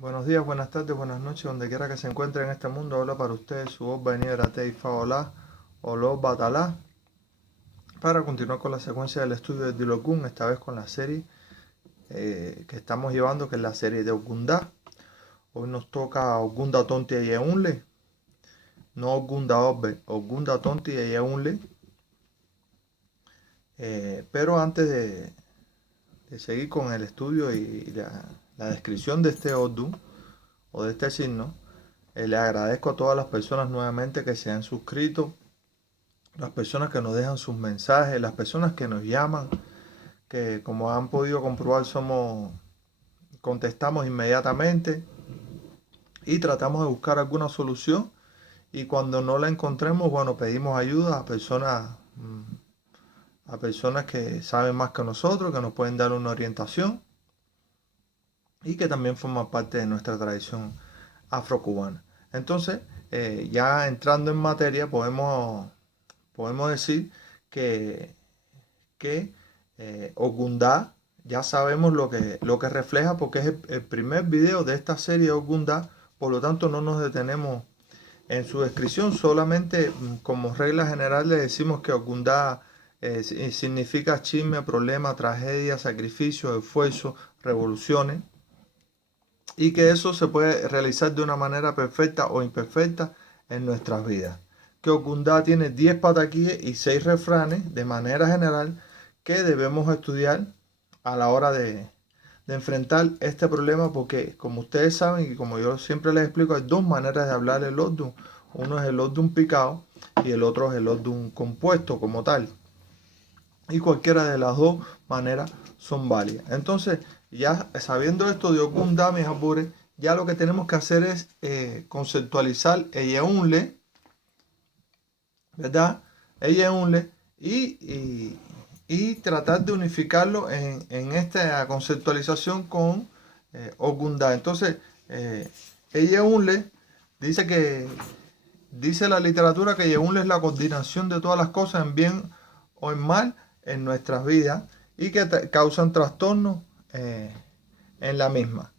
Buenos días, buenas tardes, buenas noches, donde quiera que se encuentre en este mundo. Habla para ustedes su voz venidera Teifa Olá, Olo Batalá, para continuar con la secuencia del estudio de Dilokun, esta vez con la serie que estamos llevando, que es la serie de Ogunda. Hoy nos toca Ogunda Tonti y Yeunle, no Ogunda Obbe, Ogunda Tonti y Yeunle. Pero antes de seguir con el estudio y la descripción de este Odu o de este signo, le agradezco a todas las personas nuevamente que se han suscrito, las personas que nos dejan sus mensajes, las personas que nos llaman, que como han podido comprobar contestamos inmediatamente y tratamos de buscar alguna solución, y cuando no la encontremos, bueno, pedimos ayuda a personas que saben más que nosotros, que nos pueden dar una orientación y que también forman parte de nuestra tradición afrocubana. Entonces, ya entrando en materia, podemos decir que, Ogunda, ya sabemos lo que refleja, porque es el primer video de esta serie Ogunda. Por lo tanto, no nos detenemos en su descripción, solamente como regla general le decimos que Ogunda significa chisme, problema, tragedia, sacrificio, esfuerzo, revoluciones, y que eso se puede realizar de una manera perfecta o imperfecta en nuestras vidas. Que Ogunda tiene 10 pataquíes y 6 refranes de manera general que debemos estudiar a la hora de enfrentar este problema, porque como ustedes saben y como yo siempre les explico, hay dos maneras de hablar el Odun. Uno es el Odun picado y el otro es el Odun compuesto como tal. Y cualquiera de las dos maneras son válidas. Entonces, ya sabiendo esto de Ogunda, mis apures, ya lo que tenemos que hacer es conceptualizar el Yeunle, ¿verdad? El Yeunle y tratar de unificarlo en esta conceptualización con Ogunda. Entonces, el Yeunle dice la literatura que Yeunle es la coordinación de todas las cosas en bien o en mal en nuestras vidas y que causan trastornos en la misma.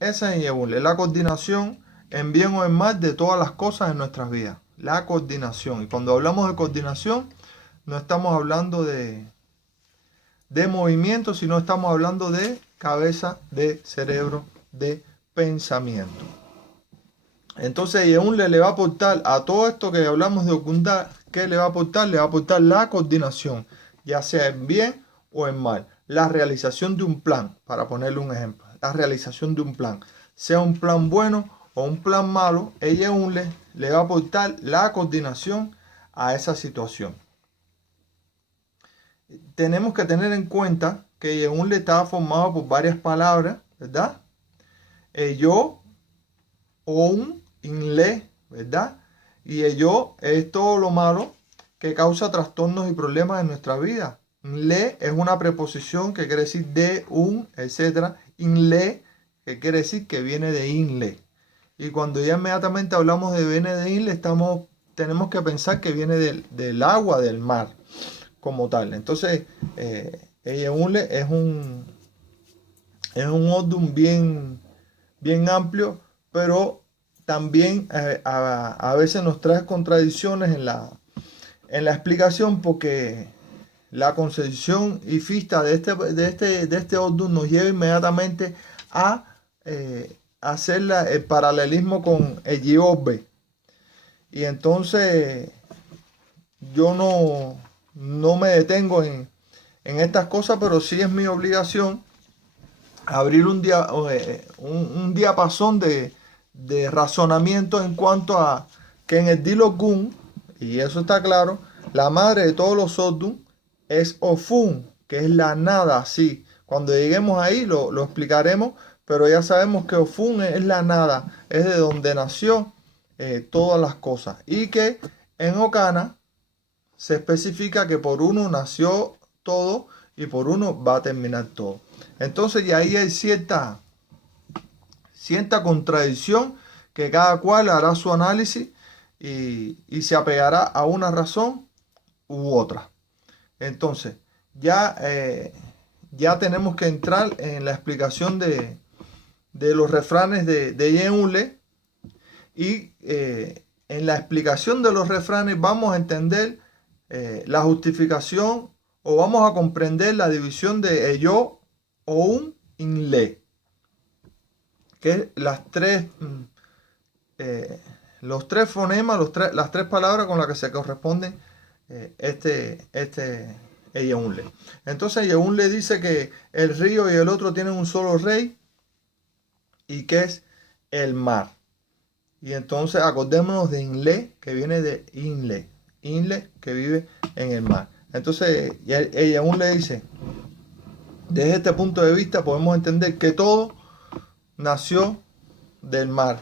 Esa es Yeunle, la coordinación en bien o en mal de todas las cosas en nuestras vidas. La coordinación. Y cuando hablamos de coordinación, no estamos hablando de movimiento, sino estamos hablando de cabeza, de cerebro, de pensamiento. Entonces Yeunle le va a aportar a todo esto que hablamos de Ogunda. ¿Qué le va a aportar? Le va a aportar la coordinación, ya sea en bien o en mal. La realización de un plan, para ponerle un ejemplo. La realización de un plan, sea un plan bueno o un plan malo, Yeunle le va a aportar la coordinación a esa situación. Tenemos que tener en cuenta que Yeunle estaba formado por varias palabras, ¿verdad? Yo, un, inle, ¿verdad? Y ello es todo lo malo que causa trastornos y problemas en nuestra vida. Le es una preposición que quiere decir de, un, etc. Inle, que quiere decir que viene de inle. Y cuando ya inmediatamente hablamos de viene de inle, tenemos que pensar que viene del agua, del mar, como tal. Entonces, el Yeunle es un Odun bien amplio, pero también a veces nos trae contradicciones en la explicación, porque la concepción y vista de este Odun nos lleva inmediatamente a hacer el paralelismo con el Yeobe. Y entonces yo no me detengo en estas cosas, pero sí es mi obligación abrir un diapasón de razonamiento en cuanto a que en el Dilokun, y eso está claro, la madre de todos los Odun es Ofun, que es la nada, sí. Cuando lleguemos ahí lo explicaremos, pero ya sabemos que Ofun es la nada, es de donde nació todas las cosas. Y que en Okana se especifica que por uno nació todo y por uno va a terminar todo. Entonces, y ahí hay cierta contradicción, que cada cual hará su análisis y se apegará a una razón u otra. Entonces, ya tenemos que entrar en la explicación de de los refranes de Yeunle, y en la explicación de los refranes vamos a entender la justificación, o vamos a comprender la división de Eyo o un Inle, que es los tres fonemas, las tres palabras con las que se corresponden Yeunle. Entonces Yeunle dice que el río y el otro tienen un solo rey, y que es el mar. Y entonces acordémonos de Inle, que viene de Inle, Inle que vive en el mar. Entonces Yeunle dice, desde este punto de vista podemos entender que todo nació del mar,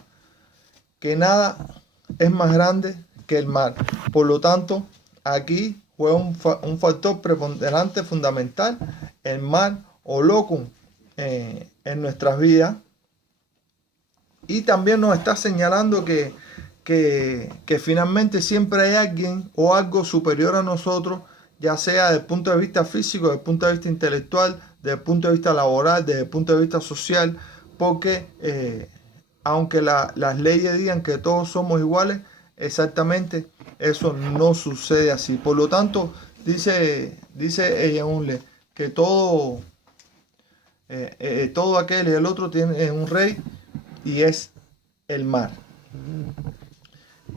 que nada es más grande que el mar. Por lo tanto, aquí juega un factor preponderante, fundamental, el mar o locum en nuestras vidas. Y también nos está señalando que finalmente siempre hay alguien o algo superior a nosotros, ya sea desde el punto de vista físico, desde el punto de vista intelectual, desde el punto de vista laboral, desde el punto de vista social, porque aunque las leyes digan que todos somos iguales, exactamente eso no sucede así. Por lo tanto, dice Yeunle que todo aquel y el otro tiene un rey, y es el mar.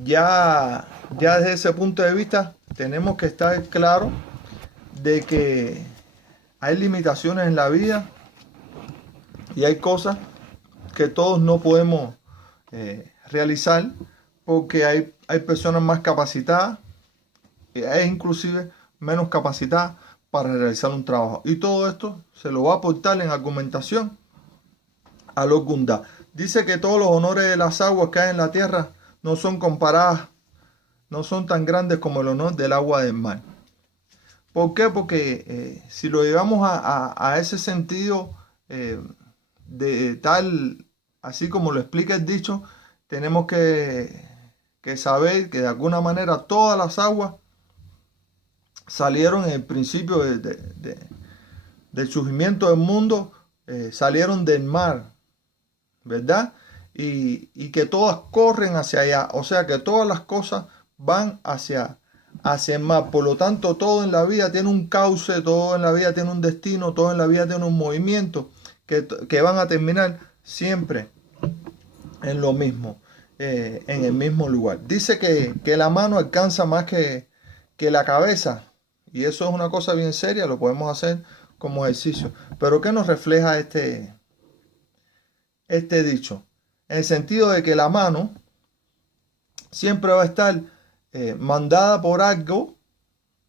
Ya desde ese punto de vista tenemos que estar claros de que hay limitaciones en la vida y hay cosas que todos no podemos realizar, porque hay personas más capacitadas e inclusive menos capacitadas para realizar un trabajo, y todo esto se lo va a aportar en argumentación a los Gunda. Dice que todos los honores de las aguas que hay en la tierra no son comparadas, no son tan grandes como el honor del agua del mar. ¿Por qué? Porque si lo llevamos a ese sentido de tal, así como lo explica el dicho, tenemos que saber que de alguna manera todas las aguas salieron en el principio del surgimiento del mundo, salieron del mar, ¿verdad? Y que todas corren hacia allá, o sea que todas las cosas van hacia el mar. Por lo tanto, todo en la vida tiene un cauce, todo en la vida tiene un destino, todo en la vida tiene un movimiento que van a terminar siempre en lo mismo, en el mismo lugar. Dice que la mano alcanza más que la cabeza, y eso es una cosa bien seria, lo podemos hacer como ejercicio. Pero ¿qué nos refleja este dicho? En el sentido de que la mano siempre va a estar mandada por algo.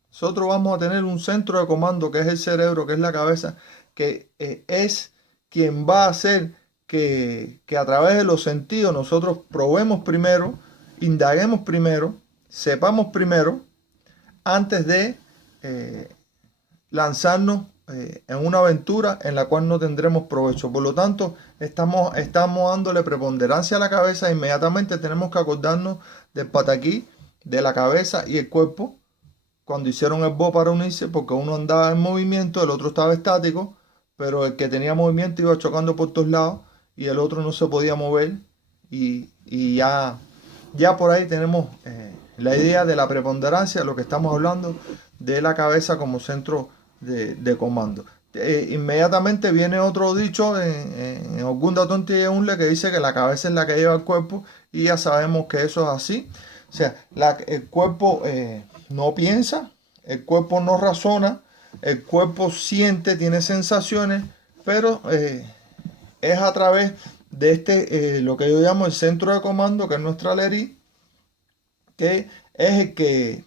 Nosotros vamos a tener un centro de comando, que es el cerebro, que es la cabeza, que es quien va a hacer que a través de los sentidos nosotros probemos primero, indaguemos primero, sepamos primero, antes de lanzarnos en una aventura en la cual no tendremos provecho. Por lo tanto, estamos dándole preponderancia a la cabeza. Inmediatamente tenemos que acordarnos del pataquí, de la cabeza y el cuerpo, cuando hicieron el bo para unirse, porque uno andaba en movimiento, el otro estaba estático, pero el que tenía movimiento iba chocando por todos lados y el otro no se podía mover, y ya por ahí tenemos la idea de la preponderancia, lo que estamos hablando de la cabeza como centro de comando. Inmediatamente viene otro dicho en Ogunda Tonti Yeunle, que dice que la cabeza es la que lleva el cuerpo, y ya sabemos que eso es así. O sea, el cuerpo no piensa, el cuerpo no razona, el cuerpo siente, tiene sensaciones, pero es a través de lo que yo llamo el centro de comando, que es nuestra Leri, que es el que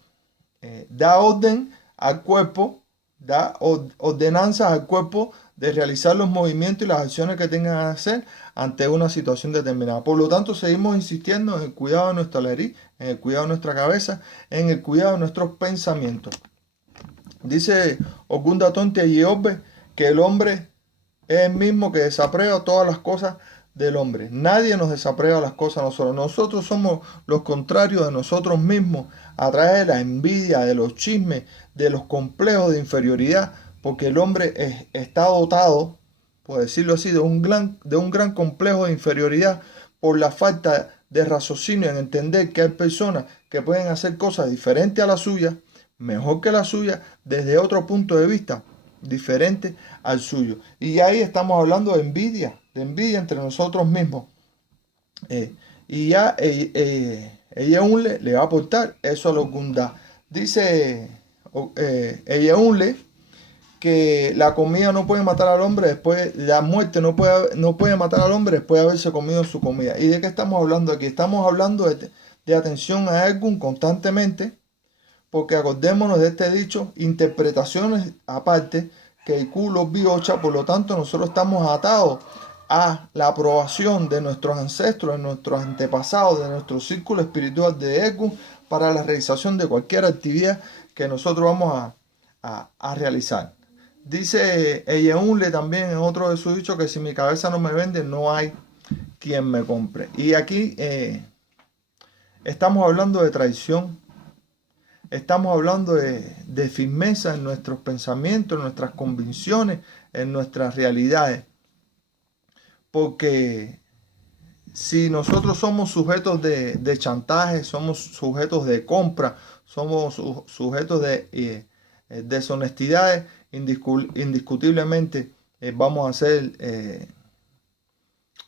da orden al cuerpo, da ordenanzas al cuerpo de realizar los movimientos y las acciones que tengan que hacer ante una situación determinada. Por lo tanto, seguimos insistiendo en el cuidado de nuestra Leri, en el cuidado de nuestra cabeza, en el cuidado de nuestros pensamientos. Dice Ogunda Tonti Yeobe que el hombre es el mismo que desaprueba todas las cosas del hombre. Nadie nos desaprueba las cosas a nosotros. Nosotros somos los contrarios de nosotros mismos, a través de la envidia, de los chismes, de los complejos de inferioridad, porque el hombre está dotado por decirlo así, de un gran complejo de inferioridad por la falta de raciocinio en entender que hay personas que pueden hacer cosas diferentes a la suya, mejor que la suya, desde otro punto de vista diferente al suyo. Y ahí estamos hablando de envidia entre nosotros mismos. Y ya Eyeunle le va a aportar eso a los Gundá. Dice Eyeunle que la comida no puede matar al hombre después, la muerte no puede matar al hombre después de haberse comido su comida. ¿Y de qué estamos hablando aquí? Estamos hablando de atención a Egun constantemente, porque acordémonos de este dicho, interpretaciones aparte, que el culo biocha, por lo tanto nosotros estamos atados a la aprobación de nuestros ancestros, de nuestros antepasados, de nuestro círculo espiritual de Egun para la realización de cualquier actividad que nosotros vamos a realizar. Dice Eyeunle también en otro de sus dichos que si mi cabeza no me vende, no hay quien me compre. Y aquí estamos hablando de traición, estamos hablando de firmeza en nuestros pensamientos, en nuestras convicciones, en nuestras realidades. Porque si nosotros somos sujetos de chantaje, somos sujetos de compra, somos sujetos de deshonestidades, indiscutiblemente vamos a ser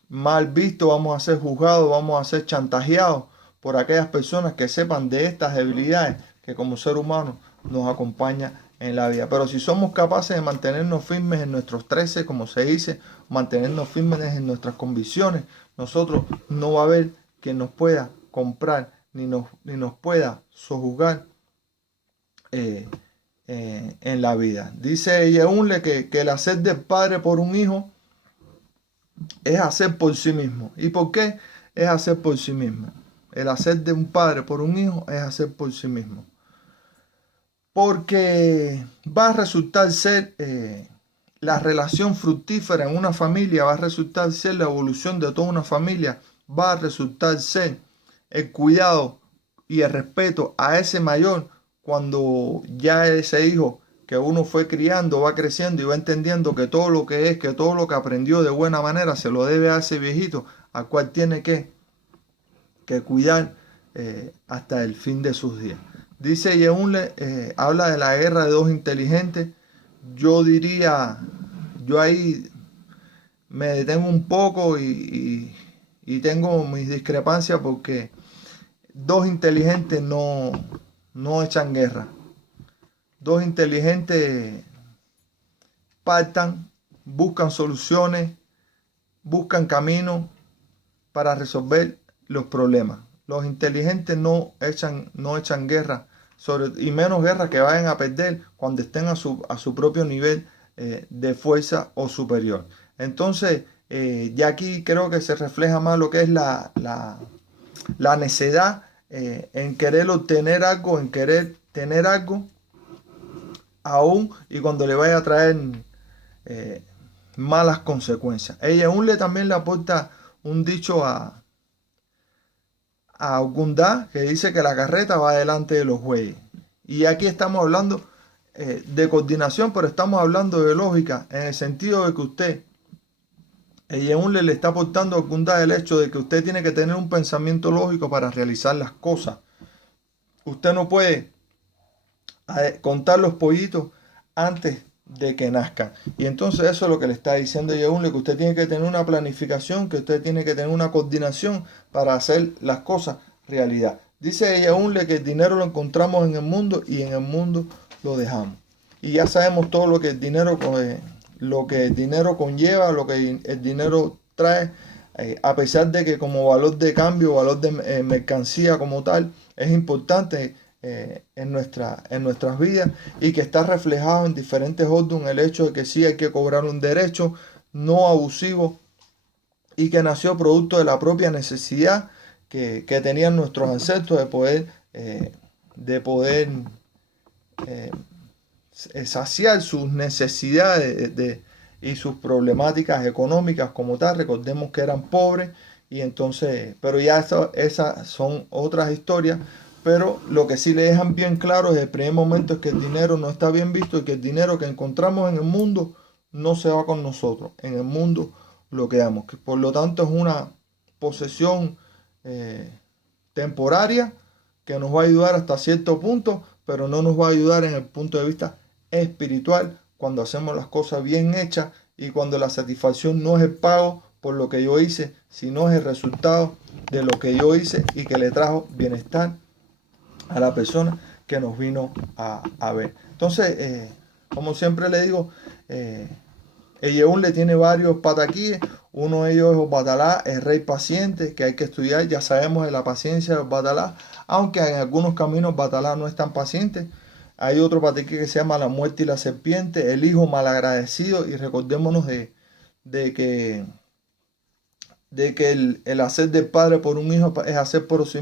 mal vistos, vamos a ser juzgados, vamos a ser chantajeados por aquellas personas que sepan de estas debilidades que como ser humano nos acompaña en la vida. Pero si somos capaces de mantenernos firmes en nuestros 13, como se dice, mantenernos firmes en nuestras convicciones, nosotros no va a haber quien nos pueda comprar ni nos pueda sojuzgar en la vida. Dice Yeunle que el hacer del padre por un hijo es hacer por sí mismo. ¿Y por qué es hacer por sí mismo? El hacer de un padre por un hijo es hacer por sí mismo. Porque va a resultar ser la relación fructífera en una familia, va a resultar ser la evolución de toda una familia, va a resultar ser el cuidado y el respeto a ese mayor cuando ya ese hijo que uno fue criando va creciendo y va entendiendo que todo lo que es, que todo lo que aprendió de buena manera se lo debe a ese viejito al cual tiene que cuidar hasta el fin de sus días. Dice Yeunle, habla de la guerra de dos inteligentes. Yo diría, yo ahí me detengo un poco y tengo mis discrepancias porque dos inteligentes no echan guerra. Dos inteligentes pactan, buscan soluciones, buscan caminos para resolver los problemas. Los inteligentes no echan guerra, y menos guerra que vayan a perder cuando estén a su propio nivel de fuerza o superior. Entonces, ya aquí creo que se refleja más lo que es la necedad en querer obtener algo, en querer tener algo, aún y cuando le vaya a traer malas consecuencias. Eyeunle también le aporta un dicho a Gundá que dice que la carreta va delante de los bueyes. Y aquí estamos hablando de coordinación, pero estamos hablando de lógica, en el sentido de que usted, Eyeunle le está aportando a Gundá el hecho de que usted tiene que tener un pensamiento lógico para realizar las cosas. Usted no puede contar los pollitos antes de que nazcan. Y entonces eso es lo que le está diciendo Yeunle, que usted tiene que tener una planificación, que usted tiene que tener una coordinación para hacer las cosas realidad. Dice Yeunle que el dinero lo encontramos en el mundo y en el mundo lo dejamos. Y ya sabemos todo lo que el dinero conlleva, lo que el dinero trae, a pesar de que como valor de cambio, valor de mercancía como tal, es importante en nuestras vidas y que está reflejado en diferentes órdenes el hecho de que sí hay que cobrar un derecho no abusivo y que nació producto de la propia necesidad que tenían nuestros ancestros de poder saciar sus necesidades y sus problemáticas económicas como tal. Recordemos que eran pobres y entonces, pero ya esas son otras historias. Pero lo que sí le dejan bien claro desde el primer momento es que el dinero no está bien visto y que el dinero que encontramos en el mundo no se va con nosotros. En el mundo lo quedamos. Que por lo tanto es una posesión temporaria que nos va a ayudar hasta cierto punto, pero no nos va a ayudar en el punto de vista espiritual cuando hacemos las cosas bien hechas y cuando la satisfacción no es el pago por lo que yo hice, sino es el resultado de lo que yo hice y que le trajo bienestar a la persona que nos vino a ver. Entonces, como siempre le digo, Yeún le tiene varios pataquíes. Uno de ellos es Obatalá, el rey paciente, que hay que estudiar. Ya sabemos de la paciencia de Obatalá, aunque en algunos caminos Obatalá no es tan paciente. Hay otro pataquí que se llama la muerte y la serpiente, el hijo malagradecido. Y recordémonos de que el hacer del padre por un hijo es hacer por sí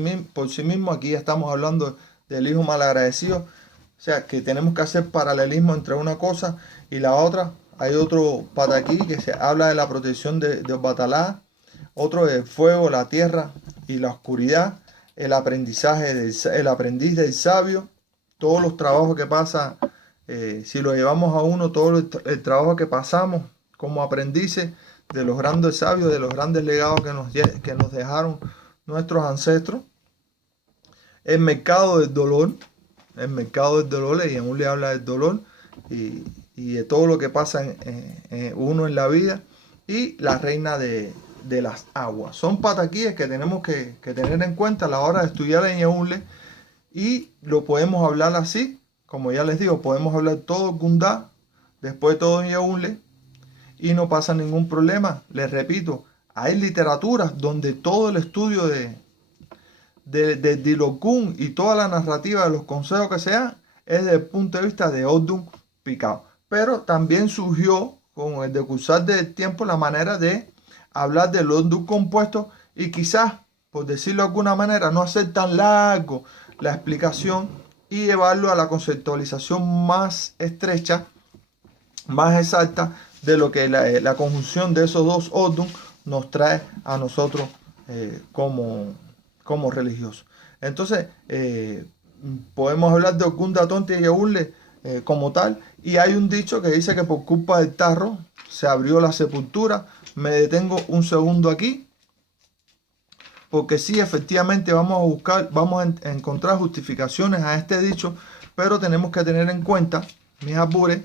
mismo. Aquí ya estamos hablando del hijo malagradecido. O sea, que tenemos que hacer paralelismo entre una cosa y la otra. Hay otro pataquí que se habla de la protección de Obatalá, otro del fuego, la tierra y la oscuridad, el aprendiz del sabio, todos los trabajos que pasa, si lo llevamos a uno, todo el trabajo que pasamos como aprendices de los grandes sabios, de los grandes legados que nos dejaron nuestros ancestros. El mercado del dolor, y aún le habla del dolor y de todo lo que pasa uno en la vida, y la reina de las aguas. Son pataquíes que tenemos que tener en cuenta a la hora de estudiar en Yeunle, y lo podemos hablar así, como ya les digo, podemos hablar todo Gundá, después todo en Yeunle, y no pasa ningún problema. Les repito, hay literaturas donde todo el estudio de Dilokun y toda la narrativa de los consejos que se dan es desde el punto de vista de Odun Picao. Pero también surgió con el decursar del tiempo la manera de hablar del Odun compuesto y quizás, por decirlo de alguna manera, no hacer tan largo la explicación y llevarlo a la conceptualización más estrecha, más exacta de lo que la conjunción de esos dos Odun nos trae a nosotros como religiosos. Entonces, podemos hablar de Okunda Tonti y Yeunle como tal, y hay un dicho que dice que por culpa del tarro se abrió la sepultura. Me detengo un segundo aquí, porque sí, efectivamente vamos a encontrar justificaciones a este dicho, pero tenemos que tener en cuenta, mis apures,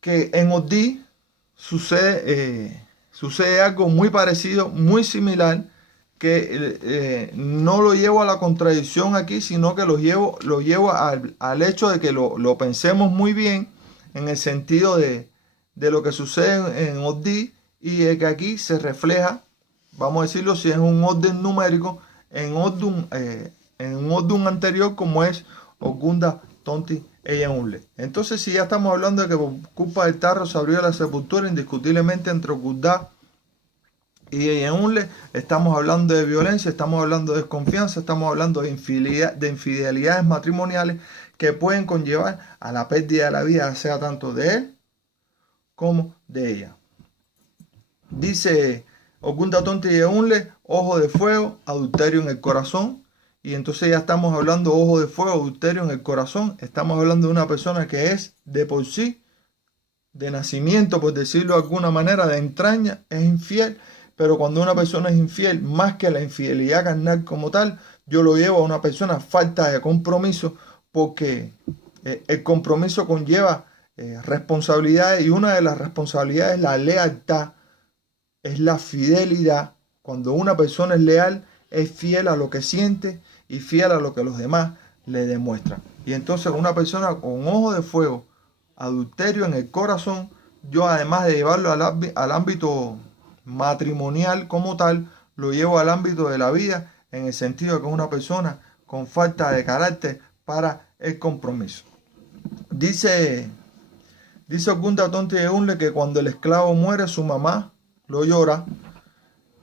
que en Odí sucede algo muy parecido, muy similar, que no lo llevo a la contradicción aquí, sino que lo llevo al hecho de que lo pensemos muy bien en el sentido de lo que sucede en Odí, y de que aquí se refleja, vamos a decirlo, si es un orden numérico, en un orden anterior como es Okunda Tonti Yeunle. Entonces, si ya estamos hablando de que por culpa del tarro se abrió la sepultura, indiscutiblemente entre Okunda y Yeunle, estamos hablando de violencia, estamos hablando de desconfianza, estamos hablando de infidelidades matrimoniales que pueden conllevar a la pérdida de la vida, sea tanto de él como de ella. Dice Okunda Tonti Yeunle, ojo de fuego, adulterio en el corazón. Y entonces ya estamos hablando ojo de fuego, adulterio en el corazón. Estamos hablando de una persona que es de por sí, de nacimiento, por decirlo de alguna manera, de entraña, es infiel. Pero cuando una persona es infiel, más que la infidelidad carnal como tal, yo lo llevo a una persona falta de compromiso, porque el compromiso conlleva responsabilidades, y una de las responsabilidades es la lealtad, es la fidelidad. Cuando una persona es leal, es fiel a lo que siente y fiel a lo que los demás le demuestran. Y entonces una persona con ojo de fuego, adulterio en el corazón, yo además de llevarlo al ámbito matrimonial como tal, lo llevo al ámbito de la vida, en el sentido de que es una persona con falta de carácter para el compromiso. Dice Okunda Tonti Yeunle que cuando el esclavo muere, su mamá lo llora.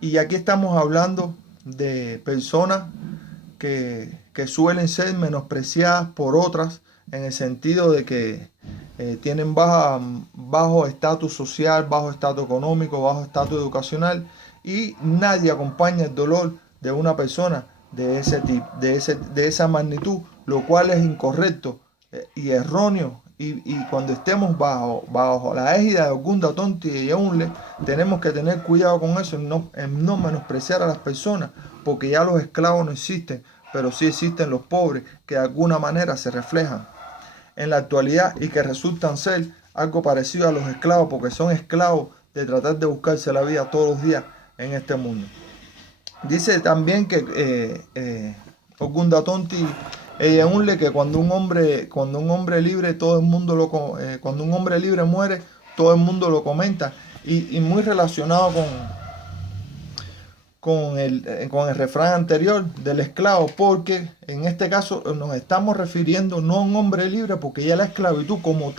Y aquí estamos hablando de personas que suelen ser menospreciadas por otras, en el sentido de que tienen bajo estatus social, bajo estatus económico, bajo estatus educacional, y nadie acompaña el dolor de una persona de esa magnitud, lo cual es incorrecto y erróneo y cuando estemos bajo la égida de Ogunda, Tonti y Eunle, tenemos que tener cuidado con eso, en no menospreciar a las personas, porque ya los esclavos no existen, pero sí existen los pobres, que de alguna manera se reflejan en la actualidad y que resultan ser algo parecido a los esclavos, porque son esclavos de tratar de buscarse la vida todos los días en este mundo. Dice también que Ogunda Tonti Eunle, que cuando un hombre libre, todo el mundo cuando un hombre libre muere, todo el mundo lo comenta. Y muy relacionado con el refrán anterior del esclavo, porque en este caso nos estamos refiriendo no a un hombre libre, porque ya la esclavitud como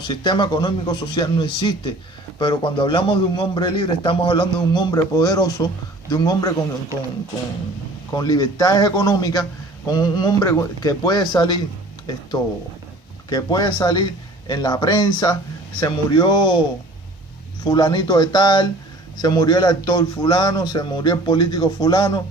sistema económico social no existe. Pero cuando hablamos de un hombre libre, estamos hablando de un hombre poderoso, de un hombre con libertades económicas, con un hombre que puede salir en la prensa. Se murió fulanito de tal, se murió el actor fulano, se murió el político fulano,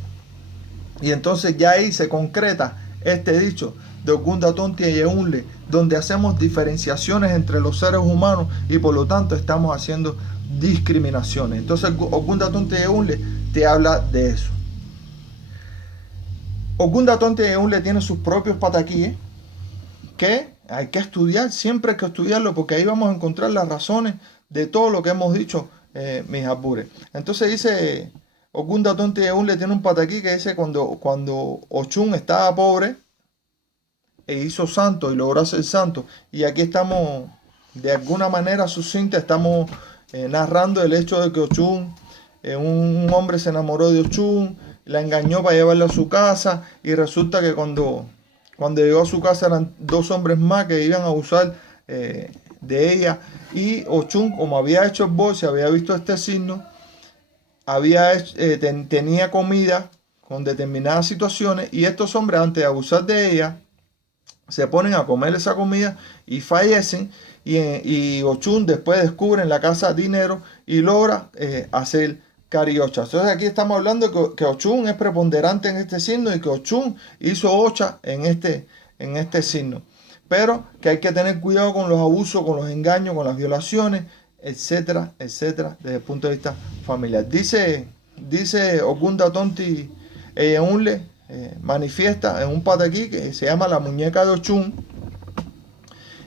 y entonces ya ahí se concreta este dicho de Ogunda Tonti Eunle, donde hacemos diferenciaciones entre los seres humanos y por lo tanto estamos haciendo discriminaciones. Entonces Ogunda Tonti Eunle te habla de eso. Ogunda Tonti Eunle tiene sus propios pataquíes que hay que estudiar, siempre hay que estudiarlo, porque ahí vamos a encontrar las razones de todo lo que hemos dicho, mis albures. Entonces dice Ogunda Tonti Eunle, tiene un pataquí que dice cuando Ochun estaba pobre e hizo santo y logró ser santo. Y aquí estamos, de alguna manera sucinta, estamos narrando el hecho de que Ochun, un hombre se enamoró de Ochun, la engañó para llevarla a su casa, y resulta que cuando llegó a su casa eran dos hombres más que iban a abusar de ella. Y Ochun, como había hecho el bolse, había visto este signo, tenía comida con determinadas situaciones, y estos hombres, antes de abusar de ella, se ponen a comer esa comida y fallecen. Y Ochun después descubre en la casa dinero y logra hacer cariocha. Entonces aquí estamos hablando que Ochun es preponderante en este signo, y que Ochun hizo ocha en este signo. Pero que hay que tener cuidado con los abusos, con los engaños, con las violaciones, etcétera, etcétera, desde el punto de vista familiar. Dice Ogunda Tonti Eunle, manifiesta en un pataquí que se llama la muñeca de Ochun.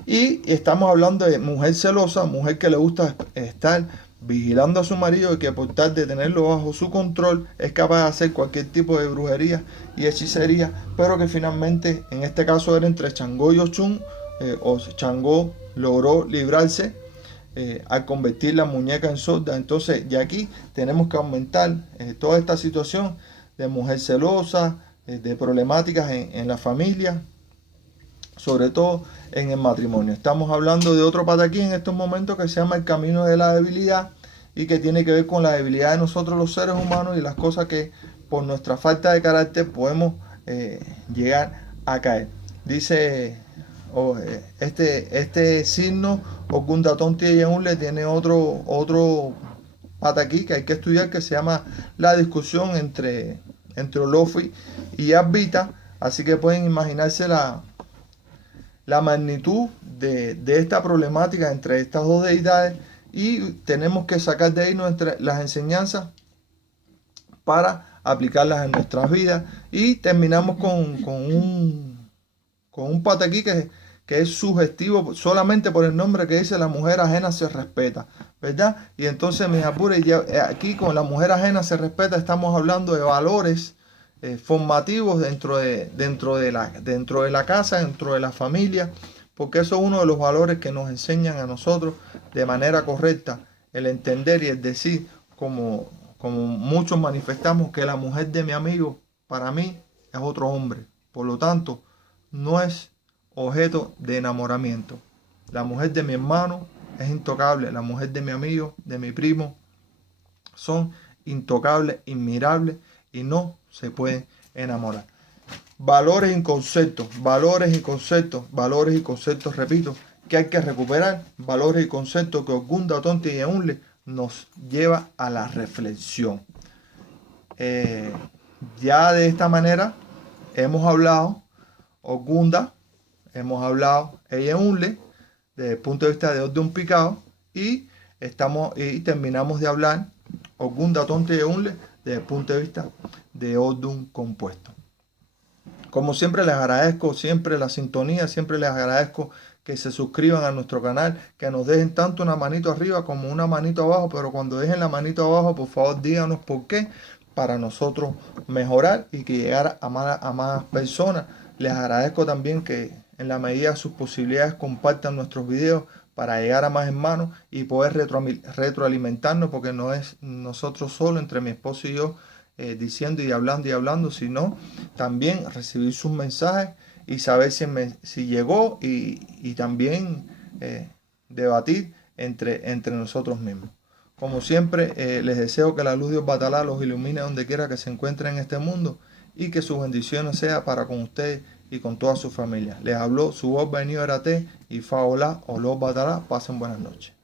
Y estamos hablando de mujer celosa, mujer que le gusta estar vigilando a su marido, y que por tal de tenerlo bajo su control es capaz de hacer cualquier tipo de brujería y hechicería, pero que finalmente en este caso era entre Changó y Ochun, o Changó logró librarse al convertir la muñeca en sorda. Entonces ya aquí tenemos que aumentar toda esta situación de mujer celosa, de problemáticas en la familia, sobre todo en el matrimonio. Estamos hablando de otro pataquí en estos momentos que se llama el camino de la debilidad, y que tiene que ver con la debilidad de nosotros los seres humanos y las cosas que por nuestra falta de carácter podemos llegar a caer. Dice este signo Ogunda Tonti Eunle tiene otro pataquí que hay que estudiar, que se llama la discusión entre Olofi y Advita. Así que pueden imaginarse la magnitud de esta problemática entre estas dos deidades, y tenemos que sacar de ahí las enseñanzas para aplicarlas en nuestras vidas. Y terminamos con un pataquí que es sugestivo solamente por el nombre, que dice: la mujer ajena se respeta, ¿verdad? Y entonces, mis apures, ya aquí con la mujer ajena se respeta estamos hablando de valores formativos dentro de la casa, dentro de la familia, porque eso es uno de los valores que nos enseñan a nosotros de manera correcta, el entender y el decir, como muchos manifestamos, que la mujer de mi amigo para mí es otro hombre, por lo tanto no es objeto de enamoramiento. La mujer de mi hermano es intocable, la mujer de mi amigo, de mi primo, son intocables, inmirables, y no se pueden enamorar. Valores y conceptos, repito, que hay que recuperar, valores y conceptos que Ogunda Tonti Eunle nos lleva a la reflexión. Ya de esta manera hemos hablado, Ogunda hemos hablado ella unle desde el punto de vista de Odun picado y terminamos de hablar Ogunda tonte unle desde el punto de vista de Odun compuesto. Como siempre les agradezco siempre la sintonía, siempre les agradezco que se suscriban a nuestro canal, que nos dejen tanto una manito arriba como una manito abajo, pero cuando dejen la manito abajo, por favor díganos por qué, para nosotros mejorar y que llegar a más personas. Les agradezco también que en la medida de sus posibilidades compartan nuestros videos para llegar a más hermanos y poder retroalimentarnos, porque no es nosotros solo, entre mi esposo y yo, diciendo y hablando, sino también recibir sus mensajes y saber si llegó y también debatir entre nosotros mismos. Como siempre, les deseo que la luz de Dios Batalá los ilumine donde quiera que se encuentren en este mundo y que sus bendiciones sean para con ustedes y con toda su familia. Les habló su voz venido Erate y Faolá o los Batalá. Pasen buenas noches.